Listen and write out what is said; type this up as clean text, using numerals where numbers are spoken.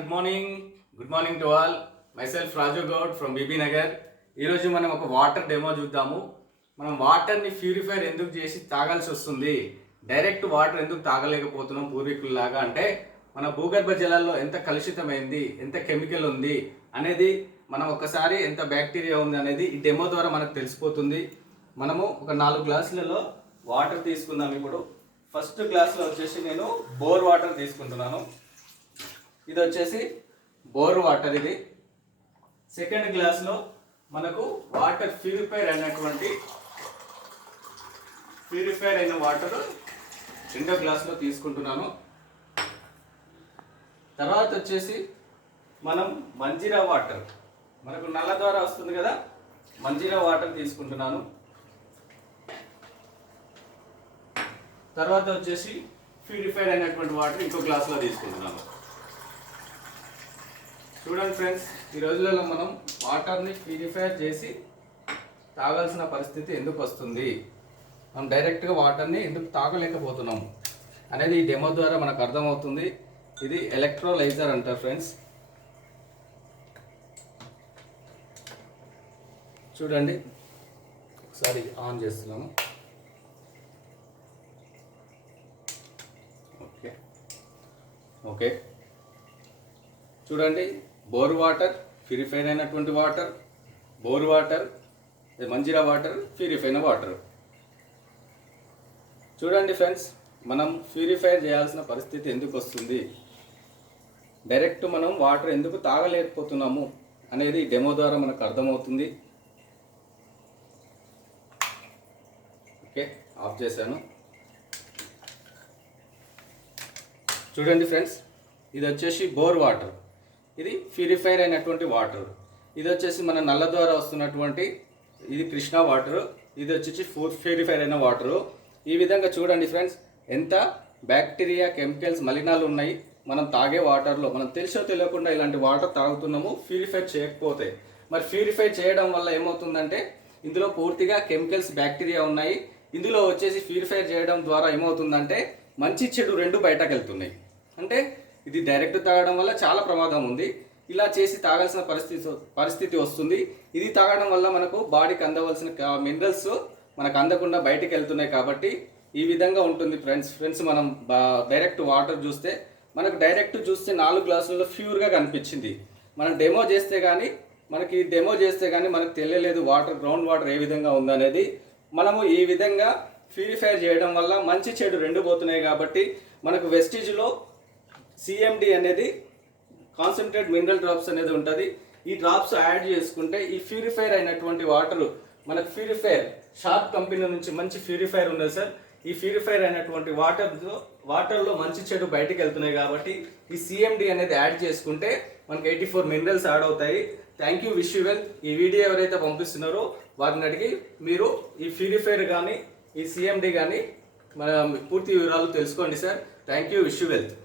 Good morning to all. Myself Raju Goud from Bibi Nagar. ఈరోజు మనం ఒక వాటర్ డెమో చూద్దాము. మనం వాటర్ని ప్యూరిఫైర్ ఎందుకు చేసి తాగాల్సి వస్తుంది, డైరెక్ట్ వాటర్ ఎందుకు తాగలేకపోతున్నాం పూర్వీకుల్లాగా అంటే మన భూగర్భ జలాల్లో ఎంత కలుషితమైంది, ఎంత కెమికల్ ఉంది అనేది, మనం ఒకసారి ఎంత బ్యాక్టీరియా ఉంది అనేది ఈ డెమో ద్వారా మనకు తెలిసిపోతుంది. మనము ఒక 4 గ్లాసులలో వాటర్ తీసుకుందాం. ఇప్పుడు ఫస్ట్ గ్లాస్లో వచ్చేసి నేను బోర్ వాటర్ తీసుకుంటున్నాను. ఇది వచ్చేసి బోర్ వాటర్. ఇది సెకండ్ గ్లాస్లో మనకు వాటర్ ప్యూరిఫైర్ అయిన వాటర్ రెండో గ్లాస్లో తీసుకుంటున్నాను. తర్వాత వచ్చేసి మనం మంజీరా వాటర్, మనకు నల్ల ద్వారా వస్తుంది కదా, మంజీరా వాటర్ తీసుకుంటున్నాను. తర్వాత వచ్చేసి ప్యూరిఫైర్ అయినటువంటి వాటర్ ఇంకో గ్లాస్లో తీసుకుంటున్నాను. చూడండి ఫ్రెండ్స్, ఈ రోజులలో మనం వాటర్ని ప్యూరిఫైర్ చేసి తాగాల్సిన పరిస్థితి ఎందుకు వస్తుంది, మనం డైరెక్ట్గా వాటర్ని ఎందుకు తాగలేకపోతున్నాం అనేది ఈ డెమో ద్వారా మనకు అర్థమవుతుంది. ఇది ఎలక్ట్రోలైజర్ అంటారు ఫ్రెండ్స్. చూడండి, ఒకసారి ఆన్ చేస్తున్నాము. ఓకే చూడండి, బోర్ వాటర్, ప్యూరిఫైర్ అయినటువంటి water, bore water, Manjira water, purify అయిన వాటర్. చూడండి ఫ్రెండ్స్, మనం ప్యూరిఫైర్ చేయాల్సిన పరిస్థితి ఎందుకు వస్తుంది, డైరెక్ట్ మనం వాటర్ ఎందుకు తాగలేకపోతున్నాము అనేది డెమో ద్వారా మనకు అర్థమవుతుంది. ఓకే, ఆఫ్ చేశాను. చూడండి ఫ్రెండ్స్, ఇది వచ్చేసి బోర్ వాటర్, ఇది ప్యూరిఫైర్ అయినటువంటి వాటర్. ఇది వచ్చేసి మన నల్ల ద్వారా వస్తున్నటువంటి ఇది కృష్ణా వాటర్. ఇది వచ్చేసి ప్యూరిఫైర్ అయిన వాటరు. ఈ విధంగా చూడండి ఫ్రెండ్స్, ఎంత బ్యాక్టీరియా, కెమికల్స్, మలినాలు ఉన్నాయి మనం తాగే వాటర్లో. మనం తెలిసో తెలియకుండా ఇలాంటి వాటర్ తాగుతున్నాము ప్యూరిఫై చేయకపోతే. మరి ప్యూరిఫై చేయడం వల్ల ఏమవుతుందంటే ఇందులో పూర్తిగా కెమికల్స్, బ్యాక్టీరియా ఉన్నాయి. ఇందులో వచ్చేసి ప్యూరిఫై చేయడం ద్వారా ఏమవుతుందంటే మంచి చెడు రెండు బయటకు వెళ్తున్నాయి. అంటే ఇది డైరెక్ట్ తాగడం వల్ల చాలా ప్రమాదం ఉంది. ఇలా చేసి తాగాల్సిన పరిస్థితి వస్తుంది. ఇది తాగడం వల్ల మనకు బాడీకి అందవలసిన మినరల్స్ మనకు అందకుండా బయటికి వెళ్తున్నాయి. కాబట్టి ఈ విధంగా ఉంటుంది ఫ్రెండ్స్ మనం డైరెక్ట్ వాటర్ చూస్తే, మనకు డైరెక్ట్ చూస్తే 4 గ్లాసులలో ప్యూర్గా కనిపించింది. మనం డెమో చేస్తే కానీ మనకు తెలియలేదు వాటర్, గ్రౌండ్ వాటర్ ఏ విధంగా ఉందనేది. మనము ఈ విధంగా ప్యూరిఫై చేయడం వల్ల మంచి చెడు రెండు పోతున్నాయి. కాబట్టి మనకు వెస్టేజ్లో CMD అనేది, కాన్సన్ట్రేట్ మినరల్ డ్రాప్స్ అనేది ఉంటుంది. ఈ డ్రాప్స్ యాడ్ చేసుకుంటే ఈ ప్యూరిఫైర్ అయినటువంటి వాటర్, మనకు ప్యూరిఫైర్ షార్ప్ కంపెనీ నుంచి మంచి ప్యూరిఫైర్ ఉన్నది సార్. ఈ ప్యూరిఫైర్ అయినటువంటి వాటర్లో మంచి చెడు బయటికి వెళ్తున్నాయి. కాబట్టి ఈ CMD అనేది యాడ్ చేసుకుంటే మనకు 84 మినరల్స్ యాడ్ అవుతాయి. Thank you, wish you well. ఈ వీడియో ఎవరైతే పంపిస్తున్నారో వారిని అడిగి మీరు ఈ ప్యూరిఫైర్ కానీ ఈ CMD కానీ మన పూర్తి వివరాలు తెలుసుకోండి sir. Thank you, wish you well.